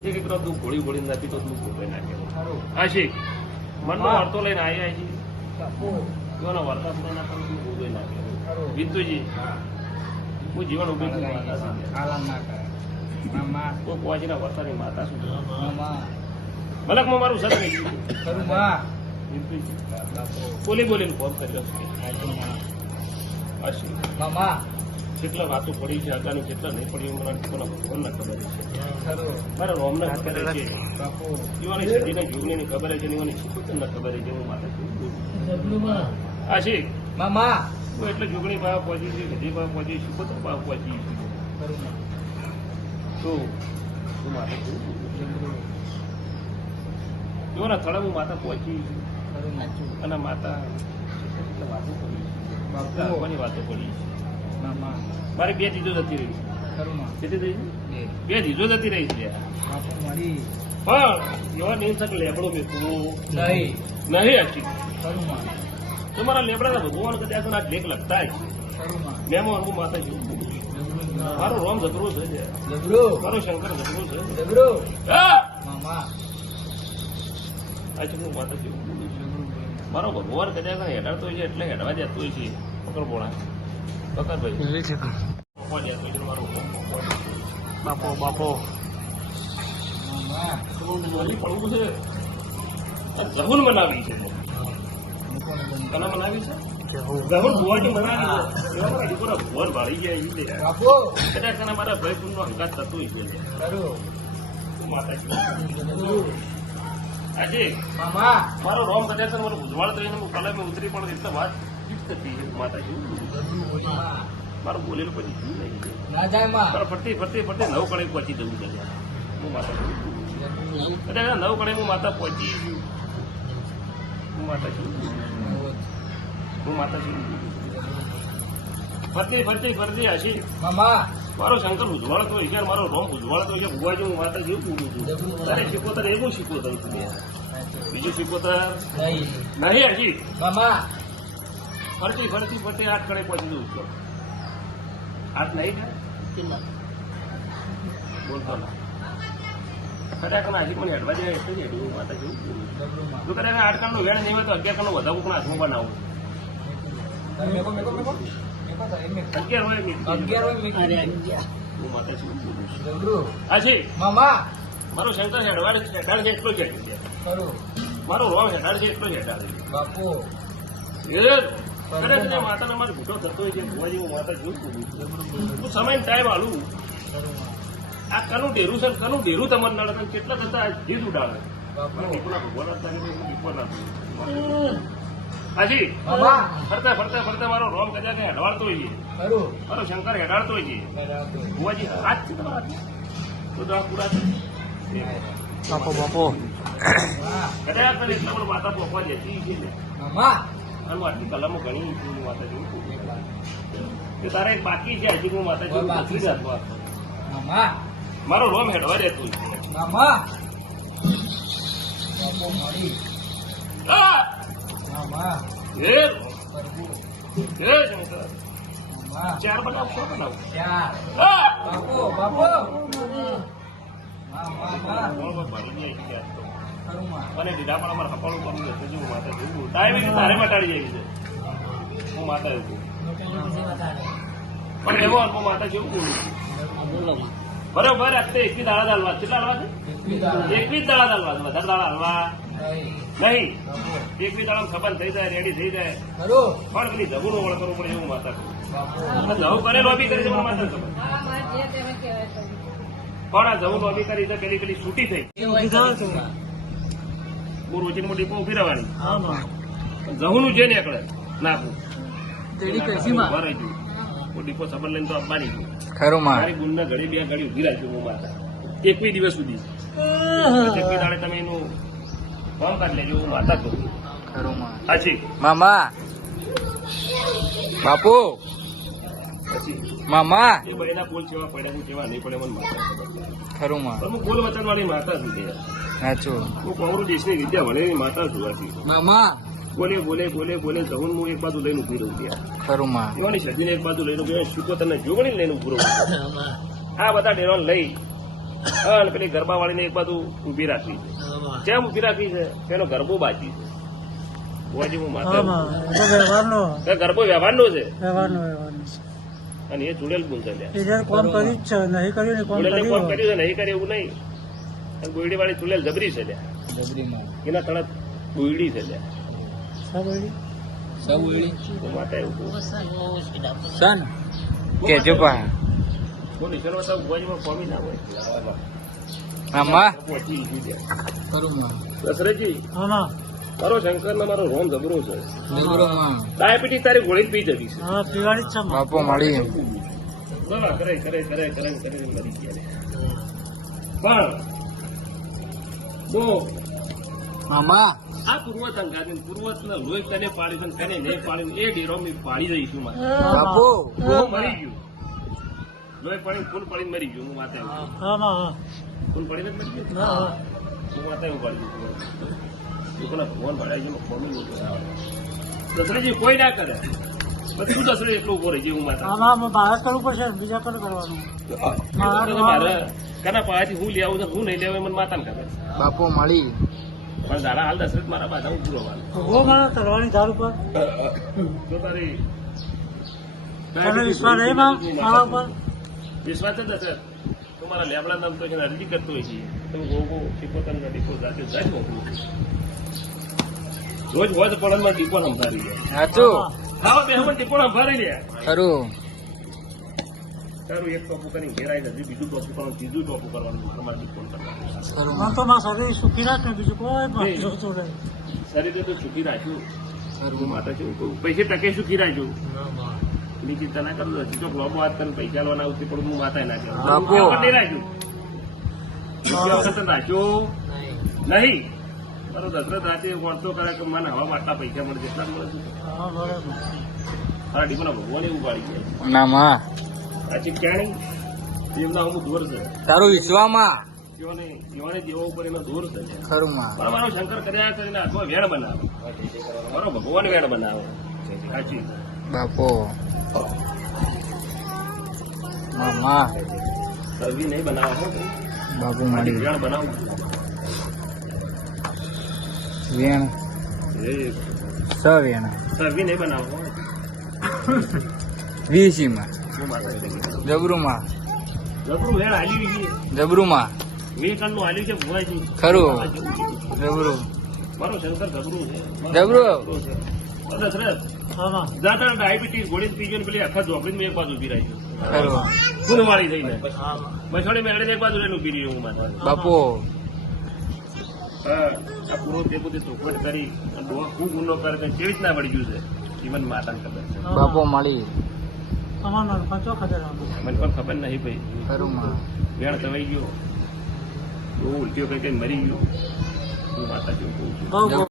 એક એકરો તું ગોળી ગોળી નથી તો તું ગોળી નાખે આશિક મનનો અર્થો લઈને આવ્યા છીએ એનો વર્તા પૂરા ના કરું તું ગોળી નાખે વિંતુજી હું જીવન ઉભી છું કોઈ પહોંચીના વર્તાની માતા શું મલકમાં મારું સર નહીં વિંતુજી બોલી બોલીને ફોન કર્યો આશિક કેટલા વાતો પડી છે આગળની કેટલા નહીં પડી મને ભગવાનને ખબર છે મારા રોમને ખબર છે યુવાની સદીના યુગની ખબર છે યુવાની શિકોતરને ખબર છે હું માતા છું આશિક મામા હું એટલે જોગણી ભાવ પહોંચી છે ગધી ભાવ પહોંચી શિકોતર ભાવ પહોંચી તો હું માતા છું યુવાના થળે હું માતા પહોંચી અને માતા વાતો પડી ભગવાનની વાતો પડી મારી બે ચીજો જતી રહી કેટલી થઈ બે ચીજો જતી રહી છે પણ એવા નિવસક લેબડો મેકવું નહીં હકી તો મારા લેબડા ભગવાન કદાચ આ લેખ લખતા મેમો હું માતા છું મારો રોમ જબરો છે મારો શંકર જબરો છે હું માતા છું મારો ભગવાન કદાચ હેડાડતો હોય છે એટલે હેડવા જતો હોય છે પકડ બોળા બાપો પડવું છે જહુન બનાવી છે કના બનાવી છે જહુન ભુવાજી બનાવી છે ભુવન ભાળી ગયા કદાચ કના મારા ભાઈ નો હંકાત થતો છે આજે મારો રોમ કદાચ મારો ઉજવાળ થઈને હું કલાક ઉતરી પણ એટલે વાત માતાજી મારું બોલેલું પછી ફરતી ફરતી ફરતી નવ કડે પહોંચી જવું છે હું માતા છું નવ કડે હું માતા પહોંચી હું માતા છું ફરતી ફરતી ફરતી હશી મારો શંકર ઉજવાળતો હોય છે મારો રોમ ઉજવાળતો હોય છે ભુવાજી હું માતા જેવું પૂરું છું તારે શીખોતર એવું શીખોતર છું બીજું શીખોતર નહીં હજી ફરતી ફરતી ફરતી આઠ કડે પહોંચી જવું છું આઠ નહીં થાય બોલતો ના ખરેખર હજી પણ હેડવા જાય એટલે જ હેડવું માતા જેવું જો ખરેખર 8 કાળનું વેણ નહીં હોય તો 11 કાળનું વધાવું પણ હાથમાં બનાવું 11 હોય હું માતા છું હાજી મારો શંકર હેડવાડ હેઠાડ છે એટલો જ હેઠ મારો રોમ હેઠાડ છે એટલો જ હેઠાડ ખરેખર માતાનો મારે ઘૂંટો થતો હોય છે ભુવાજી હું માતા જોઉં હું સમય ટાઈમ હાલું આ કનું ડેરું છે કનું ડેરું તમારે નડે કેટલા થતા જીત ઉડાવે હાજી ફરતા ફરતા ફરતા મારો રોમ કદાચ હેડવાડતો હોય છે મારો શંકર હેડાડતો હોય છે ભુવાજી હાથ છે તમારા તો આ પૂરા બાપો કદાચ એટલા પણ માતા પોકવા જતી છે આટલી કલમો ઘણી માતા જેવું તારે બાકી છે હજી હું માતા જેવું નથી જાતવા મારો રોમ હેડવા રહેતું ચાર બનાવશો બનાવ અને દીધા પણ અમારે હપાળું કરવું છે હું માતા જોવું ટાઈમ તારે મટાડી જાય છે હું માતા એવું પણ એવો હું માતા જેવું બોલું બરોબર અત્યારે 21 દાડા દાલવા કેટલા હાલવા છે 21 દાડા દાલવા વધારે દાડા હાલવા નહીં 21 દાડા ખબર થઈ જાય રેડી થઈ જાય પણ પેલી જબુનો વળ કરવું પડે એવું માતા જવું કરે લોબી કરી છે માતા ખબર પણ આ જવું લોબી કરી છે પેલી છૂટી થઈ હું રોજીન મોટી ડીપો ઉભી રહેવાની જહુનું છે ને એકડે નાખું ડીપો સબર લઈને તો આપવાની મારી ગુણના ઘડી બે ઘડી ઉભી રાખ્યું હું માતા 21 દિવસ સુધી 21 દાડે તમે એનું ફોર્મ કાઢી લેજો હું માતા કહું સાચી મામા બાપુ પછી મામા એ બહેના બોલ જેવા પડ્યા હું જેવા નહીં પડે મને માતા ખરું માં હું બોલ વચન વાળી માતા છું હું કોંગ્રેસ દેશની વિદ્યા ભણેલી માતા છું મામા બોલે બોલે બોલે બોલે જવું હું એક બાજુ લઈને ઉભી રહું ત્યાં ખરું માં એવાની સદીને એક બાજુ લઈને શીખો તને જોગણી લઈને ઉભું રહું આ બધા ડેરો લઈ હા, અને પેલી ગરબા વાળીને એક બાજુ ઊભી રાખવી છે. કેમ ઊભી રાખવી છે? તેનો ગરબો બાકી છે. ભુવાજી હું માતા ગરબો વ્યવહારનો છે અને એ જોડેલ ગુણ છે. જોડેલ કોમ કર્યું છે, નહીં કરે એવું નહીં. અને બોયડી વાળી ચુડેલ જબરી છે એના તળત બોયડી છે. માતા એવું કેજો પા ફોમી ના હોય. આમાં દશરથજી મારો શંકર ને મારો રોમ જબરો છે. ડાયાબિટીસ તારી ગોળી પી જતી છે. બાપો મળી કરે કરે કરે કરે કરે મરી ગયા. પણ મામા આ પૂર્વત અંગાતી પૂર્વત લોહી તને પાડી તને નહીં પાડી એ ડેરો મેં પાડી દઈશું. બાપુ મરી ગયું લોહી પાડી ફૂલ પાડીને મરી ગયું. હું માતા ફૂલ પાડીને જ મરી ગયું. હું માતા એવું પાડી દીધું. ફોન ભરાય છે ફોન દસરેજી કોઈ ના કરે બધું દસરે એટલું ઉભો રહી હું માતા મારે કના પાયાથી હું લઈ આવું હું નહીં લેવા મને માતાને ખબર. બાપુ મળી પણ દાડા હાલ દશરથ મારા બાધા હું પૂરો તરવાની ધાર ઉપર જો તારી વિશ્વાસ છે દશરથ તો મારા લેબડા નામ તો અરજી કરતો હોય છે તો ગોગો ટીપોતન ડીપો જાતે જાય મોકલું રોજ હોય તો પડનમાં ટીપો સંભાળી લે. સાચું ખાવા બે હમણાં ટીપો સંભાળી લે. ખરું તારું એક ટોપું કરીને ઘેરાય નથી બીજું ટોપું કરવાનું ત્રીજું ટોપું કરવાનું તમારે ટીપો કરવાનું. ખરું તો મારા શરીર સુખી રાખે બીજું કોઈ જોતું નહીં. શરીરે તો સુખી રાખ્યું. હું માતા શું કહું પૈસે ટકે સુખી રાખ્યું. એની ચિંતા ના કરું હજી તો લોબો હાથ કરીને પૈસા લેવાના આવતી પણ હું માતા ના બાપુ. નહીં રાખ્યું. રાખ્યો નહીં. મારો દશરથ રાતે વળતો કરે કે મને હવા આટલા પૈસા મળે જેટલા મળે છે. મારા ડીપોના ભગવાન એવું પાડી ગયા ના માં સાચી ક્યાંય એમના અમુક દોર છે. તારું વિશ્વામાં જીવાને જેવા ઉપર એનો દોર છે. ખરું માં પણ મારો શંકર કર્યા કરીને હાથમાં વેણ બનાવે. મારો ભગવાન વેણ બનાવે. સાચી બાપો મામા સર્વી નહીં બનાવો બાપુ મળી વેણ બનાવું વેણ એ સવેણ સર્વી નહીં બનાવો. વીસીમાં હું માતા જબરુમાં જબરું વેણ હાલી ગઈ જબરુમાં વિવેકાનંદનું હાલ્યું છે ભુવાજી. ખરું જબરું મારો શંકર જબરું છે. જબરું દશરથ જાતા ડાયાબિટીસ ગોળી પીજો ને પેલી આખા ઝોપડીમાં એક બાજુ ઉભી રહી છે. ખરું ખૂનવાળી થઈને મસોડી મેળે એક બાજુ રહીને ઉભી રહી હું માતા. બાપુ હા આ પૂરો તે બધી ચોખવટ કરી ખૂબ ગુનો કરે કેવી રીતના વળી ગયું છે એ મને માતાને ખબર છે. બાપુ મળી મને પણ ખબર નહીં ભાઈ. ખરું માં વેણ થવાઈ ગયો બહુ ઉલટીઓ કઈ કઈ મરી ગયો. હું માતા જેવું કહું છું.